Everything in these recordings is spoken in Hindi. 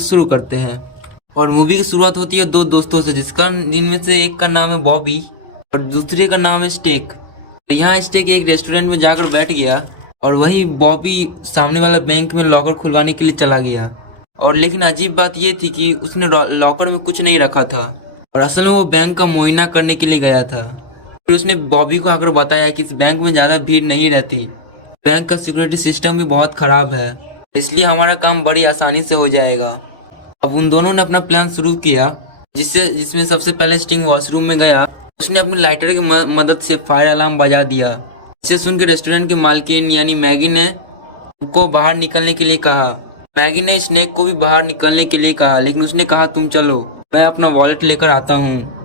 शुरू करते हैं। और मूवी की शुरुआत होती है दो दोस्तों से, जिनमें से एक का नाम है बॉबी और दूसरे का नाम है स्टेक। तो यहाँ स्टेक एक रेस्टोरेंट में जाकर बैठ गया और वही बॉबी सामने वाला बैंक में लॉकर खुलवाने के लिए चला गया। और लेकिन अजीब बात ये थी कि उसने लॉकर में कुछ नहीं रखा था और असल में वो बैंक का मुआयना करने के लिए गया था। फिर उसने बॉबी को आकर बताया कि इस बैंक में ज़्यादा भीड़ नहीं रहती, बैंक का सिक्योरिटी सिस्टम भी बहुत ख़राब है, इसलिए हमारा काम बड़ी आसानी से हो जाएगा। अब उन दोनों ने अपना प्लान शुरू किया, जिसमें सबसे पहले स्टिंग वॉशरूम में गया। उसने अपने लाइटर की मदद से फायर अलार्म बजा दिया। इसे सुनकर रेस्टोरेंट की मालकिन यानी मैगी ने को बाहर निकलने के लिए कहा। मैगी ने स्नेक को भी बाहर निकलने के लिए कहा, लेकिन उसने कहा तुम चलो, मैं अपना वॉलेट लेकर आता हूँ।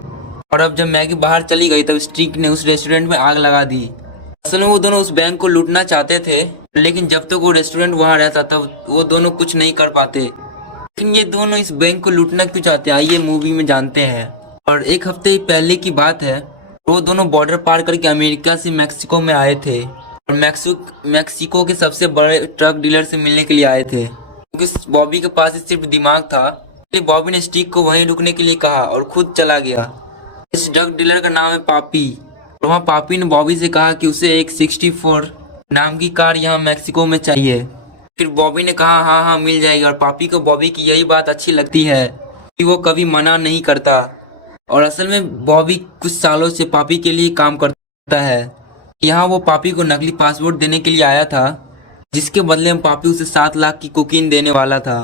और अब जब मैगी बाहर चली गई तब स्टिक ने उस रेस्टोरेंट में आग लगा दी। असल में वो दोनों उस बैंक को लूटना चाहते थे, लेकिन जब तक वो रेस्टोरेंट वहाँ रहता तब वो दोनों कुछ नहीं कर पाते। लेकिन ये दोनों इस बैंक को लूटना क्यों चाहते हैं, आइए मूवी में जानते हैं। और एक हफ्ते पहले की बात है, वो दोनों बॉर्डर पार करके अमेरिका से मैक्सिको में आए थे और मैक्सिको के सबसे बड़े ट्रक डीलर से मिलने के लिए आए थे। क्योंकि बॉबी के पास सिर्फ दिमाग था, इसलिए बॉबी ने स्टिक को वहीं रुकने के लिए कहा और खुद चला गया। इस ट्रक डीलर का नाम है पापी। और वहाँ पापी ने बॉबी से कहा कि उसे एक 64 नाम की कार यहाँ मैक्सिको में चाहिए। फिर बॉबी ने कहा हाँ हाँ मिल जाएगी। और पापी को बॉबी की यही बात अच्छी लगती है कि वो कभी मना नहीं करता। और असल में बॉबी कुछ सालों से पापी के लिए काम करता है। यहाँ वो पापी को नकली पासपोर्ट देने के लिए आया था, जिसके बदले में पापी उसे 7 लाख की कोकीन देने वाला था।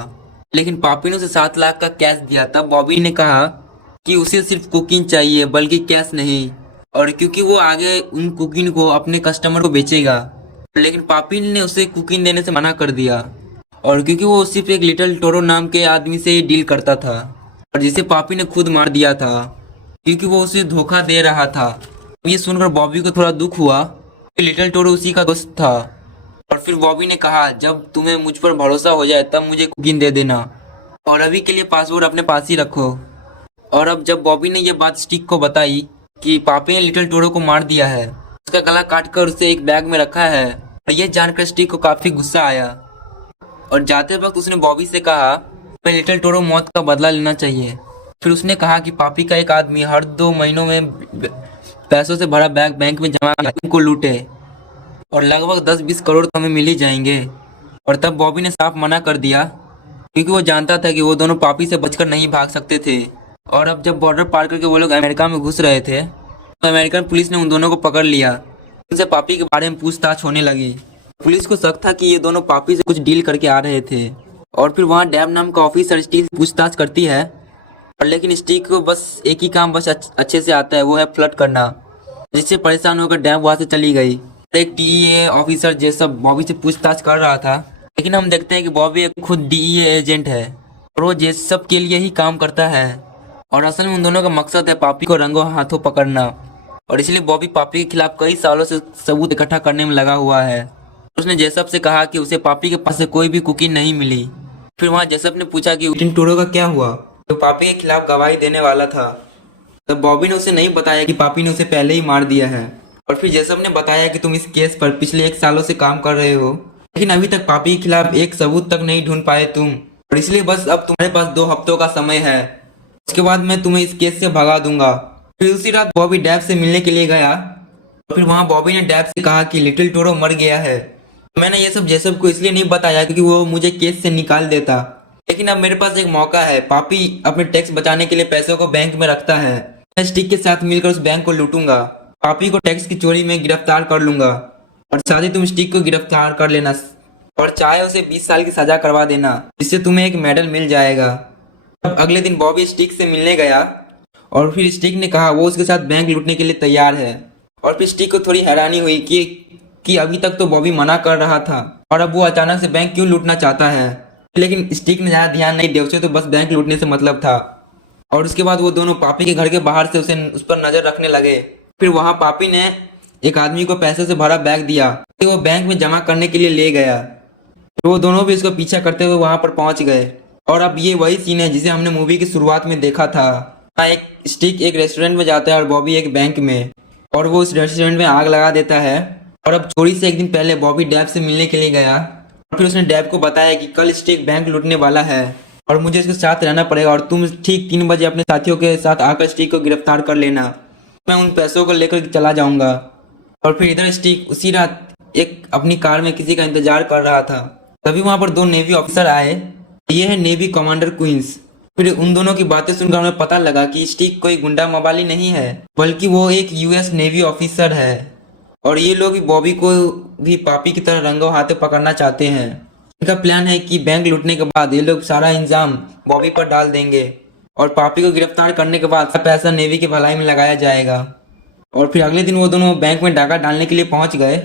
लेकिन पापी ने उसे 7 लाख का कैश दिया। तब बॉबी ने कहा कि उसे सिर्फ कोकीन चाहिए, बल्कि कैश नहीं, और क्योंकि वो आगे उन कोकीन को अपने कस्टमर को बेचेगा। लेकिन पापी ने उसे कोकीन देने से मना कर दिया, और क्योंकि वो सिर्फ एक लिटिल टोरो नाम के आदमी से ही डील करता था, और जिसे पापी ने खुद मार दिया था क्योंकि वो उसे धोखा दे रहा था। ये सुनकर बॉबी को थोड़ा दुख हुआ कि लिटिल टोरो उसी का दोस्त था। और फिर बॉबी ने कहा जब तुम्हें मुझ पर भरोसा हो जाए तब मुझे कोकीन दे देना, और अभी के लिए पासपोर्ट अपने पास ही रखो। और अब जब बॉबी ने यह बात स्टिक को बताई कि पापी ने लिटिल टोरो को मार दिया है, उसका गला काटकर उसे एक बैग में रखा है, और यह जानकर स्टिक को काफी गुस्सा आया। और जाते वक्त उसने बॉबी से कहा मैं लिटिल टोरो मौत का बदला लेना चाहिए। फिर उसने कहा कि पापी का एक आदमी हर 2 महीनों में पैसों से भरा बैग बैंक में जमा उनको लूटे, और लगभग 10-20 करोड़ तो हमें मिल ही जाएंगे। और तब बॉबी ने साफ मना कर दिया, क्योंकि वो जानता था कि वो दोनों पापी से बचकर नहीं भाग सकते थे। और अब जब बॉर्डर पार करके वो लोग अमेरिका में घुस रहे थे, तो अमेरिकन पुलिस ने उन दोनों को पकड़ लिया। उनसे पापी के बारे में पूछताछ होने लगी। पुलिस को शक था कि ये दोनों पापी से कुछ डील करके आ रहे थे। और फिर वहाँ डैब नाम का ऑफिसर स्टिक से पूछताछ करती है, और लेकिन स्टिक को बस एक ही काम बस अच्छे से आता है, वो है फ्लर्ट करना, जिससे परेशान होकर डैब वहाँ से चली गई। एक डीईए ऑफिसर जैसा बॉबी से पूछताछ कर रहा था, लेकिन हम देखते हैं कि बॉबी एक खुद डीईए एजेंट है और वो जेसब के लिए ही काम करता है। और असल में उन दोनों का मकसद है पापी को रंगों हाथों पकड़ना, और इसलिए बॉबी पापी के खिलाफ कई सालों से सबूत इकट्ठा करने में लगा हुआ है। उसने जेसब से कहा कि उसे पापी के पास से कोई भी कोकीन नहीं मिली। फिर वहाँ जेसब ने पूछा कि लिटिल टोरो का क्या हुआ, तो पापी के खिलाफ गवाही देने वाला था। तब बॉबी ने उसे नहीं बताया कि पापी ने उसे पहले ही मार दिया है। और फिर जेसब ने बताया कि तुम इस केस पर पिछले 1 सालों से काम कर रहे हो, लेकिन अभी तक पापी के खिलाफ एक सबूत तक नहीं ढूंढ पाए तुम, और इसलिए बस अब तुम्हारे पास 2 हफ्तों का समय है, उसके बाद मैं तुम्हें इस केस से भगा दूंगा। फिर उसी रात बॉबी डैब से मिलने के लिए गया, और फिर वहाँ बॉबी ने डैब से कहा कि लिटिल टोरो मर गया है। मैंने ये सब जेसब को इसलिए नहीं बताया क्योंकि वो मुझे केस से निकाल देता, लेकिन अब मेरे पास एक मौका है। पापी अपने टैक्स बचाने के लिए पैसों को बैंक में रखता है, मैं स्टिक के साथ मिलकर उस बैंक को लूटूंगा, पापी को टैक्स की चोरी में गिरफ्तार कर लूंगा, और साथ ही तुम स्टिक को गिरफ्तार कर लेना, और चाहे उसे 20 साल की सजा करवा देना, जिससे तुम्हें एक मेडल मिल जाएगा। अब अगले दिन बॉबी स्टिक से मिलने गया, और फिर स्टिक ने कहा वो उसके साथ बैंक लूटने के लिए तैयार है। और फिर स्टिक को थोड़ी हैरानी हुई कि अभी तक तो बॉबी मना कर रहा था, और अब वो अचानक से बैंक क्यों लूटना चाहता है। लेकिन स्टिक ने ज़्यादा ध्यान नहीं दिया, उसे तो बस बैंक लूटने से मतलब था। और उसके बाद वो दोनों पापी के घर के बाहर से उस पर नजर रखने लगे। फिर वहाँ पापी ने एक आदमी को पैसे से भरा बैग दिया कि वो बैंक में जमा करने के लिए ले गया। तो वो दोनों भी उसको पीछा करते हुए वहाँ पर पहुँच गए। और अब ये वही सीन है जिसे हमने मूवी की शुरुआत में देखा था। एक स्टिक एक रेस्टोरेंट में जाता है और बॉबी एक बैंक में, और वो उस रेस्टोरेंट में आग लगा देता है। और अब चोरी से 1 दिन पहले बॉबी डैब से मिलने के लिए गया, और फिर उसने डैब को बताया कि कल स्टिक बैंक लूटने वाला है, और मुझे इसके साथ रहना पड़ेगा, और तुम ठीक 3 बजे अपने साथियों के साथ आकर स्टिक को गिरफ्तार कर लेना। मैं उन पैसों को लेकर चला जाऊंगा। और फिर इधर स्टिक उसी रात एक अपनी कार में किसी का इंतजार कर रहा था। तभी वहां पर 2 नेवी ऑफिसर आए। ये है नेवी कमांडर क्वींस। फिर उन दोनों की बातें सुनकर हमें पता लगा कि स्टिक कोई गुंडा मवाली नहीं है, बल्कि वो एक यूएस नेवी ऑफिसर है। और ये लोग भी बॉबी को भी पापी की तरह रंगों हाथे पकड़ना चाहते हैं। इनका प्लान है कि बैंक लूटने के बाद ये लोग सारा इंजाम बॉबी पर डाल देंगे, और पापी को गिरफ्तार करने के बाद सब पैसा नेवी की भलाई में लगाया जाएगा। और फिर अगले दिन वो दोनों बैंक में डाका डालने के लिए पहुंच गए,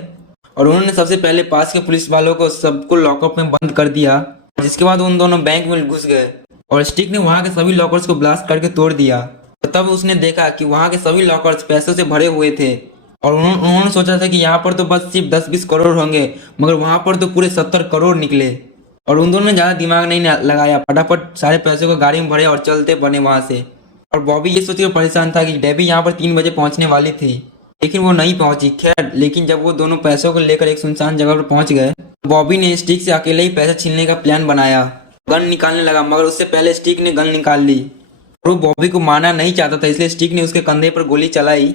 और उन्होंने सबसे पहले पास के पुलिस वालों को सबको लॉकअप में बंद कर दिया। जिसके बाद उन दोनों बैंक में घुस गए, और स्टिक ने वहां के सभी लॉकर्स को ब्लास्ट करके तोड़ दिया। तो तब उसने देखा कि वहां के सभी लॉकर्स पैसों से भरे हुए थे, और उन्होंने सोचा था कि यहाँ पर तो बस सिर्फ 10-20 करोड़ होंगे, मगर वहां पर तो पूरे 70 करोड़ निकले। और उन दोनों ने ज्यादा दिमाग नहीं लगाया, फटाफट सारे पैसों को गाड़ी में भरे और चलते बने वहां से। और बॉबी ये सोचकर परेशान था कि डेबी यहाँ पर 3 बजे पहुंचने वाली थी, लेकिन वो नहीं पहुंची। खैर, लेकिन जब वो दोनों पैसों को लेकर एक सुनसान जगह पर पहुंच गए, बॉबी ने स्टिक से अकेले ही पैसा छीनने का प्लान बनाया। गन निकालने लगा, मगर उससे पहले स्टिक ने गन निकाल ली। और वो बॉबी को मारना नहीं चाहता था, इसलिए स्टिक ने उसके कंधे पर गोली चलाई।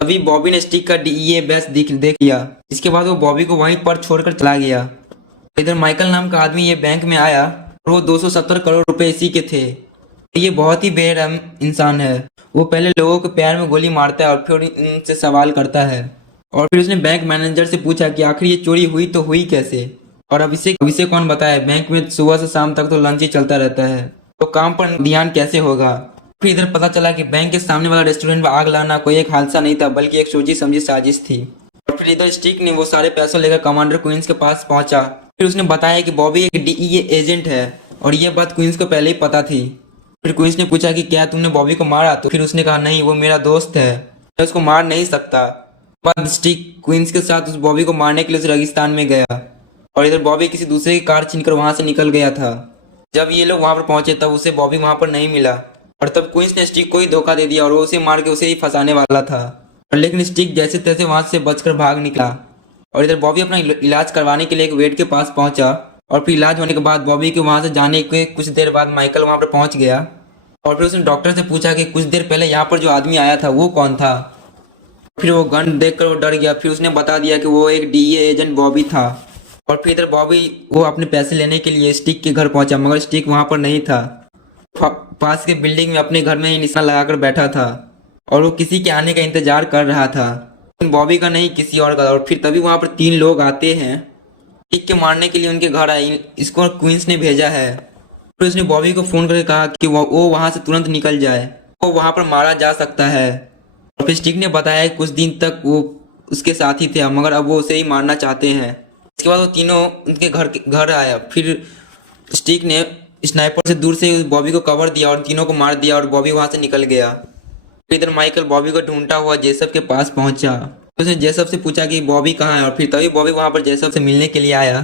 तभी बॉबी ने स्टिक का डीईए बैच देख लिया। इसके बाद वो बॉबी को वहीं पर छोड़कर चला गया। इधर माइकल नाम का आदमी ये बैंक में आया, और वो 270 करोड़ रुपए इसी के थे। ये बहुत ही बेरहम इंसान है। वो पहले लोगों के पैर में गोली मारता है और फिर उनसे सवाल करता है। और फिर उसने बैंक मैनेजर से पूछा कि आखिर ये चोरी हुई तो हुई कैसे, और अब इसे कौन बताए। बैंक में सुबह से शाम तक तो लंच ही चलता रहता है, तो काम पर ध्यान कैसे होगा। फिर इधर पता चला कि बैंक के सामने वाला रेस्टोरेंट में आग लगाना कोई एक हादसा नहीं था, बल्कि एक सोची समझी साजिश थी। और फिर इधर स्टिक ने वो सारे पैसों लेकर कमांडर क्वींस के पास पहुंचा। फिर उसने बताया कि बॉबी एक डीईए एजेंट है, और ये बात क्वींस को पहले ही पता थी। फिर क्वींस ने पूछा कि क्या तुमने बॉबी को मारा, तो फिर उसने कहा नहीं, वो मेरा दोस्त है, मैं उसको मार नहीं सकता। बाद स्टिक क्वींस के साथ उस बॉबी को मारने के लिए उस रेगिस्तान में गया, और इधर बॉबी किसी दूसरे की कार छीनकर वहां से निकल गया था। जब ये लोग वहां पर पहुंचे तब उसे बॉबी वहां पर नहीं मिला, और तब क्वींस ने स्टिक को ही धोखा दे दिया, और वो उसे मार के उसे ही फंसाने वाला था। लेकिन स्टिक जैसे तैसे वहां से बचकर भाग निकला। और इधर बॉबी अपना इलाज करवाने के लिए एक वेट के पास पहुंचा, और फिर इलाज होने के बाद बॉबी के वहां से जाने के कुछ देर बाद माइकल वहां पर पहुंच गया। और फिर उसने डॉक्टर से पूछा कि कुछ देर पहले यहाँ पर जो आदमी आया था वो कौन था। फिर वो गन देखकर वो डर गया। फिर उसने बता दिया कि वो एक डीए एजेंट बॉबी था। और फिर इधर बॉबी वो अपने पैसे लेने के लिए स्टिक के घर पहुंचा, मगर स्टिक वहां पर नहीं था। पास के बिल्डिंग में अपने घर में ही निशाना लगाकर बैठा था, और वो किसी के आने का इंतजार कर रहा था, बॉबी का नहीं किसी और का। और फिर तभी वहां पर 3 लोग आते हैं, स्टिक के मारने के लिए उनके घर आए। इसको क्वींस ने भेजा है। फिर उसने बॉबी को फोन करके कहा कि वो वहां से तुरंत निकल जाए, वो वहां पर मारा जा सकता है। और फिर स्टिक ने बताया कि कुछ दिन तक वो उसके साथ ही थे, मगर अब वो उसे ही मारना चाहते हैं। इसके बाद वो तीनों उनके घर आया। फिर स्टिक ने स्नाइपर से दूर से बॉबी को कवर दिया और तीनों को मार दिया, और बॉबी वहां से निकल गया। फिर इधर माइकल बॉबी को ढूंढता हुआ जेसप के पास पहुंचा। उसने जेसप से पूछा कि बॉबी कहाँ है, और फिर तभी बॉबी वहां पर जेसप से मिलने के लिए आया।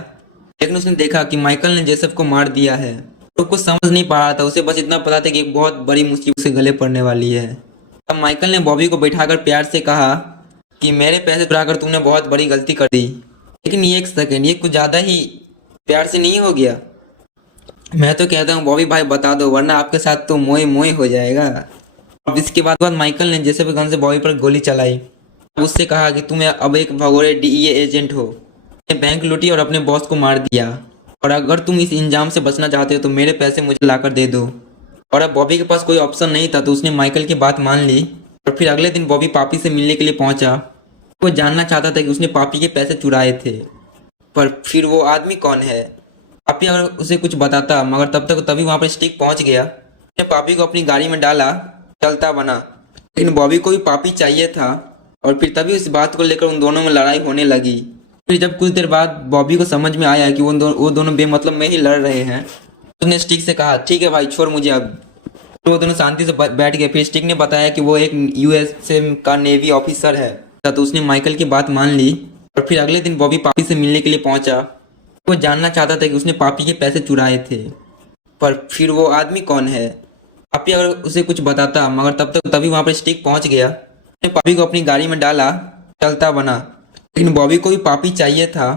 लेकिन उसने देखा कि माइकल ने जेसप को मार दिया है। तो कुछ समझ नहीं पा रहा था, उसे बस इतना पता था कि एक बहुत बड़ी मुसीबत से गले पड़ने वाली है। तब माइकल ने बॉबी को बैठाकर प्यार से कहा कि मेरे पैसे चुराकर तुमने बहुत बड़ी गलती कर दी, लेकिन ये एक सेकेंड, ये कुछ ज़्यादा ही प्यार से नहीं हो गया। मैं तो कहता हूँ बॉबी भाई बता दो, वरना आपके साथ तो मोए मोए हो जाएगा। अब इसके बाद माइकल ने जैसे भी गन से बॉबी पर गोली चलाई। उससे कहा कि तुम अब एक भगोड़े डीईए एजेंट हो, बैंक लूटी और अपने बॉस को मार दिया, और अगर तुम इस इंजाम से बचना चाहते हो तो मेरे पैसे मुझे लाकर दे दो। और अब बॉबी के पास कोई ऑप्शन नहीं था, तो उसने माइकल की बात मान ली। और फिर अगले दिन बॉबी पापी से मिलने के लिए पहुंचा। वो जानना चाहता था कि उसने पापी के पैसे चुराए थे, पर फिर वो आदमी कौन है। पापी अगर उसे कुछ बताता, मगर तभी वहां पर स्टिक पहुंच गया। उसने पापी को अपनी गाड़ी में डाला, चलता बना। लेकिन बॉबी को भी पापी चाहिए था, और फिर तभी इस बात को लेकर उन दोनों में लड़ाई होने लगी। फिर जब कुछ देर बाद बॉबी को समझ में आया कि वो दोनों बेमतलब में ही लड़ रहे हैं, उसने स्टिक से कहा ठीक है भाई छोड़ मुझे अब। तो वो दोनों शांति से बैठ गए। फिर स्टिक ने बताया कि वो एक यूएसए का नेवी ऑफिसर है, तो उसने माइकल की बात मान ली। और फिर अगले दिन बॉबी पापी से मिलने के लिए पहुंचा। वो जानना चाहता था कि उसने पापी के पैसे चुराए थे, पर फिर वो आदमी कौन है। पापी अगर उसे कुछ बताता, मगर तभी वहां पर स्टिक पहुंच गया। उसने पापी को अपनी गाड़ी में डाला, चलता बना। लेकिन बॉबी को भी पापी चाहिए था,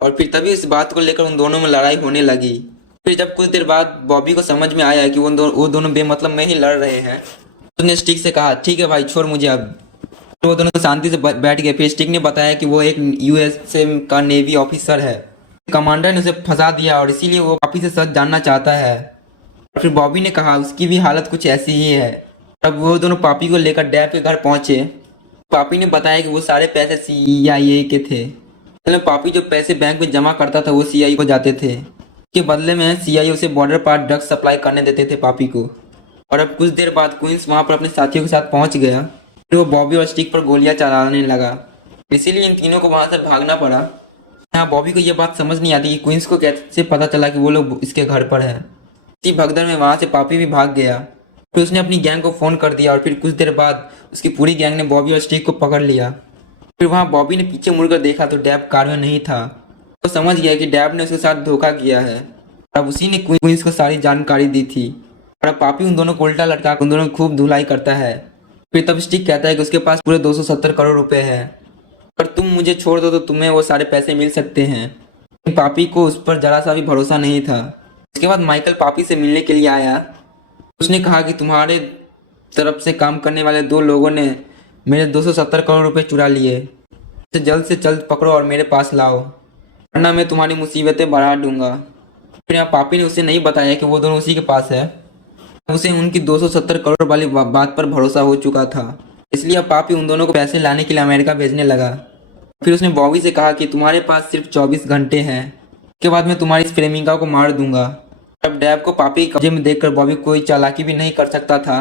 और फिर तभी इस बात को लेकर उन दोनों में लड़ाई होने लगी। फिर जब कुछ देर बाद बॉबी को समझ में आया कि वो दोनों बेमतलब में ही लड़ रहे हैं, उसने स्टिक से कहा ठीक है भाई छोड़ मुझे अब। फिर वो दोनों शांति से बैठ गए। फिर स्टिक ने बताया कि वो एक यूएसए का नेवी ऑफिसर है, कमांडर ने उसे फंसा दिया और इसीलिए वो पापी से सच जानना चाहता है। फिर बॉबी ने कहा उसकी भी हालत कुछ ऐसी ही है। तब वो दोनों पापी को लेकर डैब के घर पहुंचे। पापी ने बताया कि वो सारे पैसे CIA के थे। असल में पापी जो पैसे बैंक में जमा करता था वो CIA को जाते थे। के बदले में CIA उसे बॉर्डर पार ड्रग्स सप्लाई करने देते थे पापी को। और अब कुछ देर बाद क्वींस वहां पर अपने साथियों के साथ पहुंच गया। फिर वो बॉबी और स्टिक पर गोलियां चलाने लगा, इसीलिए इन तीनों को वहां से भागना पड़ा। यहाँ बॉबी को यह बात समझ नहीं आती कि क्वींस को कैसे पता चला कि वो लोग इसके घर पर है। इसी भगदड़ में वहां से पापी भी भाग गया। फिर उसने अपनी गैंग को फोन कर दिया और फिर कुछ देर बाद उसकी पूरी गैंग ने बॉबी और स्टिक को पकड़ लिया। फिर वहां बॉबी ने पीछे मुड़कर देखा तो डैब कार में नहीं था। वो समझ गया कि डैब ने उसके साथ धोखा किया है। अब उसी ने क्वींस को सारी जानकारी दी थी और अब पापी उन दोनों को उल्टा लटका उन दोनों को खूब धुलाई करता है। फिर तब स्टिक कहता है कि उसके पास पूरे 270 करोड़ रुपए है, अगर तुम मुझे छोड़ दो तो तुम्हें वो सारे पैसे मिल सकते हैं। पापी को उस पर जरा सा भी भरोसा नहीं था। उसके बाद माइकल पापी से मिलने के लिए आया। उसने कहा कि तुम्हारे तरफ से काम करने वाले 2 लोगों ने मेरे 270 करोड़ रुपए चुरा लिए, इसे जल्द से जल्द पकड़ो और मेरे पास लाओ, वरना मैं तुम्हारी मुसीबतें बढ़ा दूंगा। फिर यहाँ पापी ने उसे नहीं बताया कि वो दोनों उसी के पास है। उसे उनकी 270 करोड़ वाली बात पर भरोसा हो चुका था, इसलिए अब पापी उन दोनों को पैसे लाने के लिए अमेरिका भेजने लगा। फिर उसने बॉबी से कहा कि तुम्हारे पास सिर्फ 24 घंटे हैं, उसके बाद मैं तुम्हारी इस प्रेमिका को मार दूंगा। अब डैब को पापी कब्जे में देखकर बॉबी कोई चालाकी भी नहीं कर सकता था।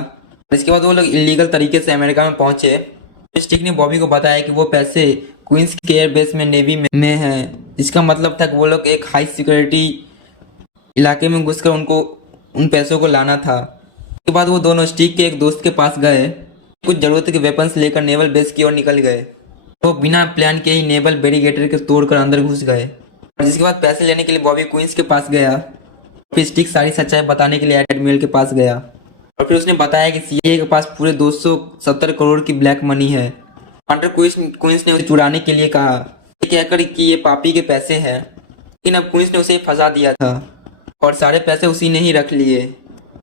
इसके बाद वो लोग इलीगल तरीके से अमेरिका में पहुंचे। स्टिक ने बॉबी को बताया कि वो पैसे क्वींस के एयरबेस में नेवी में हैं, जिसका मतलब था कि वो लोग एक हाई सिक्योरिटी इलाके में घुसकर उनको उन पैसों को लाना था। उसके बाद वो दोनों स्टिक के एक दोस्त के पास गए, कुछ जरूरत के वेपन्स लेकर नेवल बेस की ओर निकल गए। वो बिना प्लान के ही नेवल बैरिकेड के तोड़कर अंदर घुस गए और जिसके बाद पैसे लेने के लिए बॉबी क्वींस के पास गया। फिर स्टिक सारी सच्चाई बताने के लिए एडमिरल के पास गया और फिर उसने बताया कि CIA के पास पूरे 270 करोड़ की ब्लैक मनी है। अंडर क्वींस ने उसे चुराने के लिए कहा, ये कहकर कि ये पापी के पैसे हैं, लेकिन अब क्वींस ने उसे फंसा दिया था और सारे पैसे उसी ने ही रख लिए।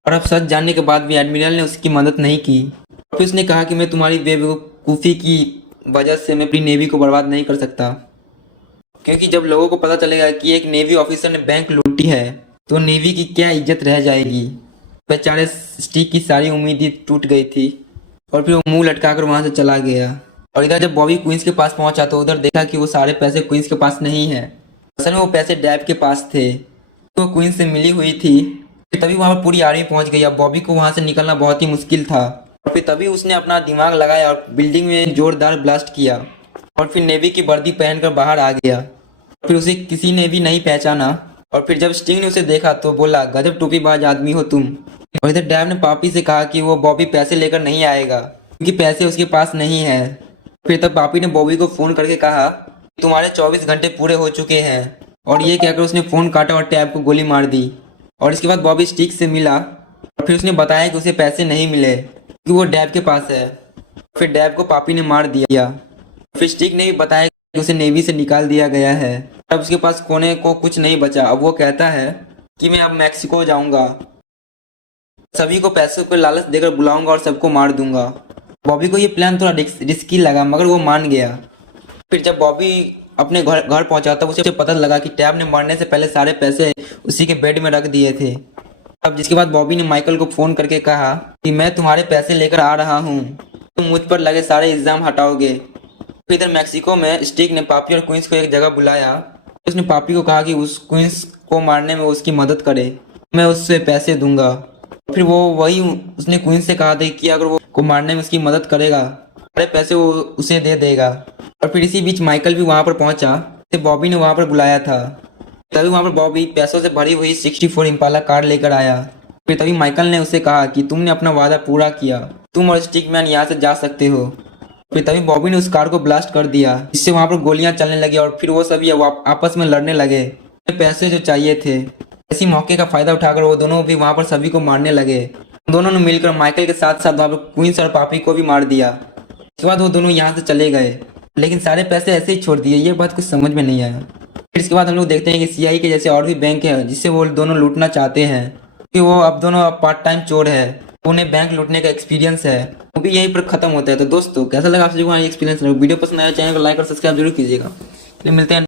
और अब सच जानने के बाद भी एडमिरल ने उसकी मदद नहीं की। और फिर उसने कहा कि मैं तुम्हारी बेवकूफ़ी की वजह से मैं अपनी नेवी को बर्बाद नहीं कर सकता, क्योंकि जब लोगों को पता चलेगा कि एक नेवी ऑफिसर ने बैंक लूटी है तो नेवी की क्या इज्जत रह जाएगी। बेचारे स्टिक की सारी उम्मीदें टूट गई थी और फिर वो मुंह लटकाकर वहां से चला गया। और इधर जब बॉबी क्वींस के पास पहुंचा तो उधर देखा कि वो सारे पैसे क्वींस के पास नहीं है। असल में वो पैसे डैब के पास थे, तो क्वींस से मिली हुई थी। तभी वहां पर पूरी आर्मी पहुंच गई। अब बॉबी को वहां से निकलना बहुत ही मुश्किल था और फिर तभी उसने अपना दिमाग लगाया और बिल्डिंग में जोरदार ब्लास्ट किया और फिर नेवी की वर्दी पहनकर बाहर आ गया। फिर उसे किसी ने भी नहीं पहचाना और फिर जब स्टिंग ने उसे देखा तो बोला, गजब टोपीबाज आदमी हो तुम। और इधर डैब ने पापी से कहा कि वो बॉबी पैसे लेकर नहीं आएगा क्योंकि पैसे उसके पास नहीं है। फिर तब पापी ने बॉबी को फोन करके कहा तुम्हारे 24 घंटे पूरे हो चुके हैं, और ये कहकर उसने फोन काटा और टैब को गोली मार दी। और इसके बाद बॉबी स्टिक से मिला और फिर उसने बताया कि उसे पैसे नहीं मिले क्योंकि वो डैब के पास है। फिर डैब को पापी ने मार दिया। फिर स्टिक ने भी बताया कि उसे नेवी से निकाल दिया गया है। अब उसके पास कोने को कुछ नहीं बचा। अब वो कहता है कि मैं अब मैक्सिको जाऊंगा, सभी को पैसों को लालच देकर बुलाऊंगा और सबको मार दूंगा। बॉबी को ये प्लान थोड़ा रिस्की लगा मगर वो मान गया। फिर जब बॉबी अपने घर पहुंचा तब उसे पता लगा कि टैब ने मरने से पहले सारे पैसे उसी के बेड में रख दिए थे। अब जिसके बाद बॉबी ने माइकल को फोन करके कहा कि मैं तुम्हारे पैसे लेकर आ रहा हूँ, तुम मुझ पर लगे सारे इल्जाम हटाओगे। फिर इधर मैक्सिको में स्टिक ने पापी और क्वींस को एक जगह बुलाया। उसने पापी को कहा कि उस क्वींस को मारने में उसकी मदद करे, मैं उससे पैसे दूंगा। फिर वो वही उसने क्वींस से कहा था कि अगर वो को मारने में उसकी मदद करेगा सारे पैसे वो उसे दे देगा। और फिर इसी बीच माइकल भी वहां पर पहुंचा, बॉबी ने वहां पर बुलाया था। तभी वहां पर बॉबी पैसों से भरी हुई 64 इम्पाला कार लेकर आया। फिर तभी माइकल ने उसे कहा कि तुमने अपना वादा पूरा किया, तुम और स्टिकमैन यहाँ से जा सकते हो। फिर तभी बॉबी ने उस कार को ब्लास्ट कर दिया, जिससे वहां पर गोलियां चलने लगी और फिर वो सभी आपस में लड़ने लगे पैसे जो चाहिए थे। इसी मौके का फायदा उठाकर वो दोनों भी वहां पर सभी को मारने लगे। दोनों ने मिलकर माइकल के साथ साथ वहां पर क्वींस और पापी को भी मार दिया। इसके बाद वो दोनों यहाँ से चले गए, लेकिन सारे पैसे ऐसे ही छोड़ दिए। ये बात कुछ समझ में नहीं आया। फिर इसके बाद हम लोग देखते हैं कि सीआई के जैसे और भी बैंक है जिससे वो दोनों लूटना चाहते हैं, कि वो अब दोनों पार्ट टाइम चोर है, उन्हें बैंक लूटने का एक्सपीरियंस है। वो भी यहीं पर खत्म होता है। तो दोस्तों कैसा लगा आप सभी को एक्सपीरियंस? वीडियो पसंद आया, चैनल को लाइक और सब्सक्राइब जरूर कीजिएगा। फिर मिलते हैं।